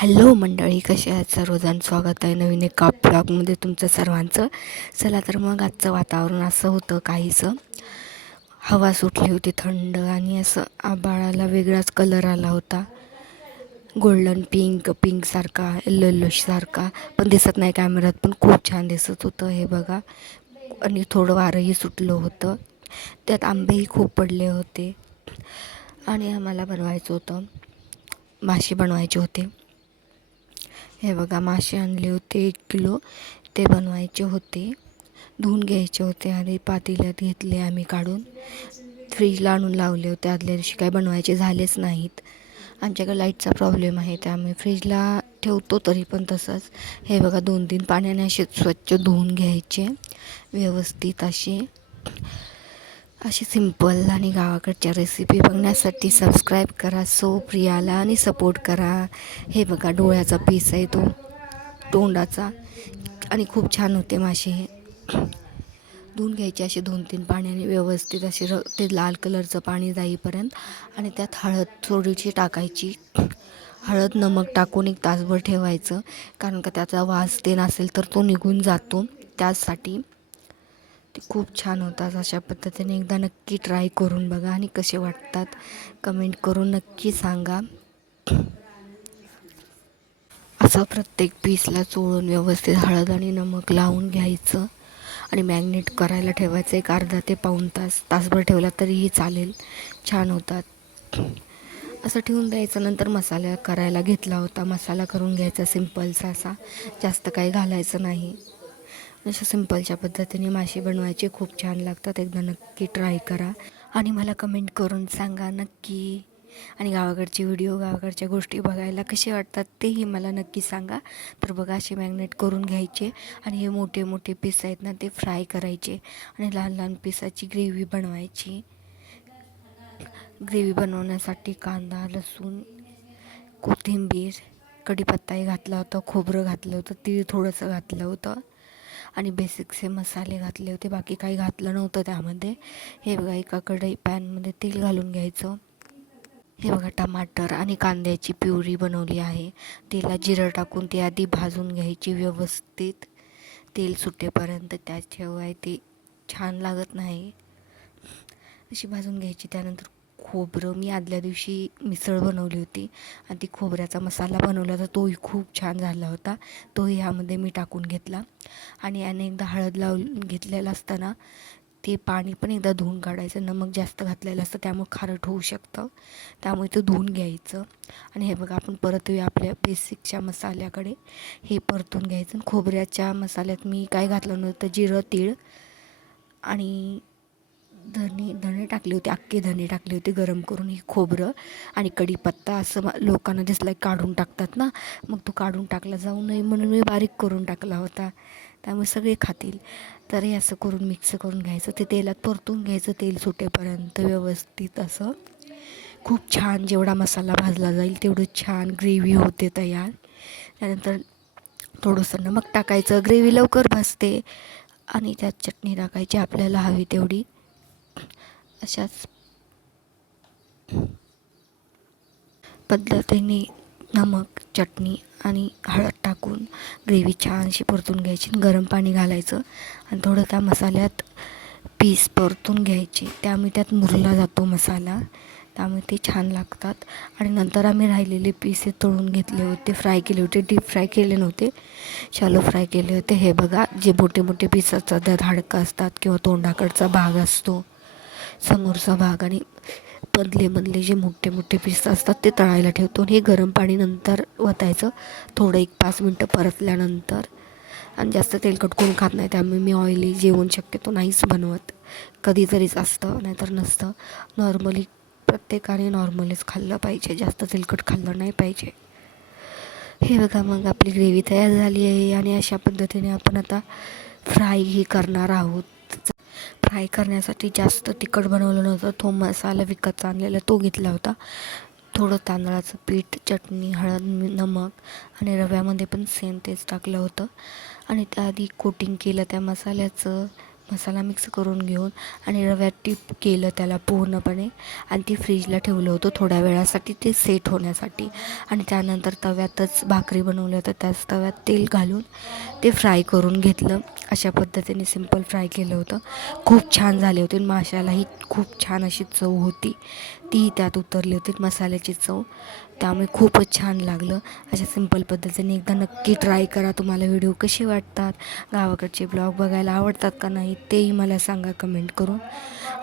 Hello मंडळी, कसे आहात सर्वजण? स्वागत आहे नवीन एका ब्लॉगमध्ये तुमचं सर्वांचं. चला तर मग आजचं वातावरण असं होतं, काहीसं हवा सुटली होती थंड आणि असं आभाळाला वेगळाच कलर आला होता. गोल्डन पिंकसारखा, येल्लोइशसारखा पण दिसत नाही कॅमेऱ्यात, पण खूप छान दिसत होतं. हे बघा, आणि थोडं वारंही सुटलं होतं. त्यात आंबेही खूप पडले होते आणि आम्हाला बनवायचं होतं, मासे बनवायचे होते. हे बघा, मासे आणले होते 1 किलो. ते बनवायचे होते, धुवून घ्यायचे होते आणि पातेल्यात घेतले आम्ही काढून. फ्रीजला आणून लावले होते. आदल्या दिवशी काय बनवायचे झालेच नाहीत. आमच्याकडे लाईटचा प्रॉब्लेम आहे, त्यामुळे फ्रीजला ठेवतो तरी पण तसंच. हे बघा, 2-3 पाण्याने असे स्वच्छ धुवून घ्यायचे व्यवस्थित. अशी सिंपल आणि गावाकडच्या रेसिपी बघण्यासाठी सबस्क्राईब करा सो प्रियाला आणि सपोर्ट करा. हे बघा, डोळ्याचा पीस आहे तो, तोंडाचा, आणि खूप छान होते मासे हे. धुवून घ्यायचे असे 2-3 पाण्याने व्यवस्थित, असे ते लाल कलरचं पाणी जाईपर्यंत. आणि त्यात हळद थोडीशी टाकायची. हळद नमक टाकून 1 तासभर ठेवायचं, कारण का त्याचा वास ते नसेल तर तो निघून जातो. त्यासाठी ते खूप छान होतात. अशा पद्धतीने एकदा नक्की ट्राय करून बघा आणि कसे वाटतात कमेंट करून नक्की सांगा. असं प्रत्येक पीसला चोळून व्यवस्थित हळद आणि नमक लावून घ्यायचं आणि मॅग्नेट करायला ठेवायचं. 1 अर्धा ते पाऊण तासभर ठेवला तरीही चालेल, छान होतात. असं ठेवून द्यायचं. नंतर मसाला करायला घेतला होता. मसाला करून घ्यायचा सिंपलचा असा, जास्त काही घालायचं नाही. अशा सिंपलच्या पद्धतीने मासे बनवायचे, खूप छान लागतात. एकदा नक्की ट्राय करा आणि मला कमेंट करून सांगा नक्की. आणि गावाकडचे व्हिडिओ, गावाकडच्या गोष्टी बघायला कसे वाटतात तेही मला नक्की सांगा. तर बघा, असे मॅग्नेट करून घ्यायचे आणि हे मोठे मोठे पीस आहेत ना, ते फ्राय करायचे आणि लहान लहान पिसाची ग्रेव्ही बनवायची. ग्रेव्ही बनवण्यासाठी कांदा, लसूण, कोथिंबीर, कढीपत्ताही घातला होता, खोबरं घातलं होतं, तीळ थोडंसं घातलं होतं आणि बेसिकचे मसाले घातले होते. बाकी काही घातलं नव्हतं त्यामध्ये. हे बघा, एका कढई पॅनमध्ये तेल घालून घ्यायचं. हे बघा, टमाटर आणि कांद्याची प्युरी बनवली आहे. तेलात जिरं टाकून ती आधी भाजून घ्यायची व्यवस्थित, तेल सुटेपर्यंत. त्याशिवाय ते छान लागत नाही. अशी भाजून घ्यायची. त्यानंतर खोबरं, मी आदल्या दिवशी मिसळ बनवली होती आणि ती खोबऱ्याचा मसाला बनवला होता, तोही खूप छान झाला होता. तोही ह्यामध्ये मी टाकून घेतला आणि याने एकदा हळद लावून घेतलेलं असताना ते पाणी पण एकदा धुवून काढायचं. नमक जास्त घातलेलं असतं त्यामुळे खारट होऊ शकतं, त्यामुळे ते धुवून घ्यायचं. आणि हे बघा, आपण परत येऊया आपल्या बेसिकच्या मसाल्याकडे. हे परतून घ्यायचं. खोबऱ्याच्या मसाल्यात मी काय घातलं नव्हतं, जिरं, तीळ आणि धणे टाकले होते, अख्खे धणे टाकले होते गरम करून. हे खोबरं आणि कढीपत्ता असं लोकांना दिसलं काढून टाकतात ना, मग तो काढून टाकला जाऊ नये म्हणून मी बारीक करून टाकला होता, त्यामुळे सगळे खातील. तर हे असं करून मिक्स करून घ्यायचं. ते तेलात परतून घ्यायचं, तेल सुटेपर्यंत व्यवस्थित असं. खूप छान, जेवढा मसाला भाजला जाईल तेवढं छान ग्रेव्ही होते तयार. त्यानंतर थोडंसं नमक टाकायचं, ग्रेव्ही लवकर भाजते. आणि त्यात चटणी टाकायची आपल्याला हवी तेवढी. अशाच पद्धतीने नमक, चटणी आणि हळद टाकून ग्रेव्ही छानशी परतून घ्यायची. गरम पाणी घालायचं आणि थोडं त्या मसाल्यात पीस परतून घ्यायचे, त्यामुळे त्यात मुरला जातो मसाला, त्यामुळे ते छान लागतात. आणि नंतर आम्ही राहिलेले पीस हे तळून घेतले होते, फ्राय केले होते. डीप फ्राय केले नव्हते, शॅलो फ्राय केले होते. हे बघा, जे मोठे मोठे पीस असतात, त्यात हाडकं असतात किंवा तोंडाकडचा भाग असतो, समोरचा भाग, आणि मधले जे मोठे मोठे पीस असतात ते तळायला ठेवतो. हे गरम पाणी नंतर ओतायचं, थोडं 1-5 मिनटं परतल्यानंतर. आणि जास्त तेलकट कोण खात नाही, त्यामुळे मी ऑइली जेवण शक्यतो नाहीच बनवत. कधीतरीच असतं, नाहीतर नसतं. नॉर्मली प्रत्येकाने नॉर्मलीच खाल्लं पाहिजे, जास्त तेलकट खाल्लं नाही पाहिजे. हे बघा, मग आपली ग्रेव्ही तयार झाली आहे आणि अशा पद्धतीने आपण आता फ्रायही करणार आहोत. फ्राय करण्यासाठी जास्त तिखट बनवलं नव्हतं, तो मसाला विकत आणलेला तो घेतला होता. थोडं तांदळाचं पीठ, चटणी, हळद, नमक आणि रव्यामध्ये पण सेम तेच टाकलं होतं. आणि त्याआधी कोटिंग केलं त्या मसाल्याचं, मसाला मिक्स करून घेऊन आणि रव्यात टीप केलं त्याला पूर्णपणे आणि ती फ्रीजला ठेवलं होतं थोड्या वेळासाठी ते सेट होण्यासाठी. आणि त्यानंतर तव्यातच भाकरी बनवल्या होत्या, त्याच तव्यात तेल घालून ते फ्राय करून घेतलं. अशा पद्धतीने सिंपल फ्राय केलं होतं. खूप छान झाले होते. माशालाही खूप छान अशी चव होती, ती त्यात उतरली होती मसाल्याची चव, त्यामुळे खूपच छान लागलं. अशा सिंपल पद्धतीने एकदा नक्की ट्राय करा. तुम्हाला व्हिडिओ कसे वाटतात, गावाकडचे ब्लॉग बघायला आवडतात का नाही तेही मला सांगा कमेंट करून.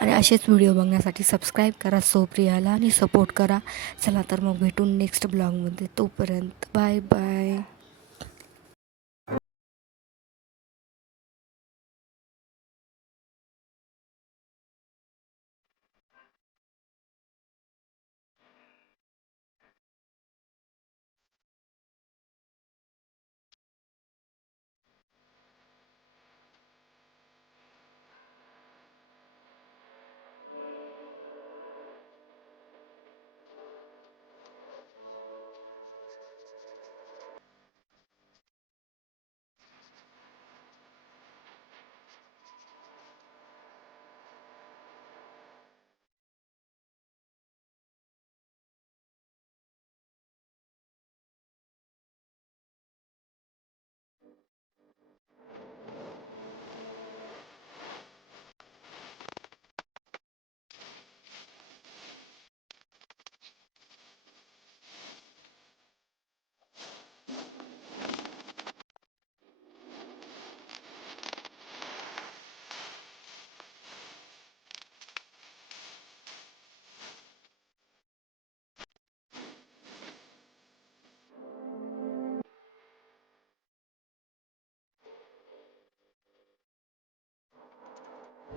आणि असेच व्हिडिओ बघण्यासाठी सबस्क्राईब करा सोप्रियाला आणि सपोर्ट करा. चला तर मग भेटून नेक्स्ट ब्लॉगमध्ये. तोपर्यंत बाय बाय.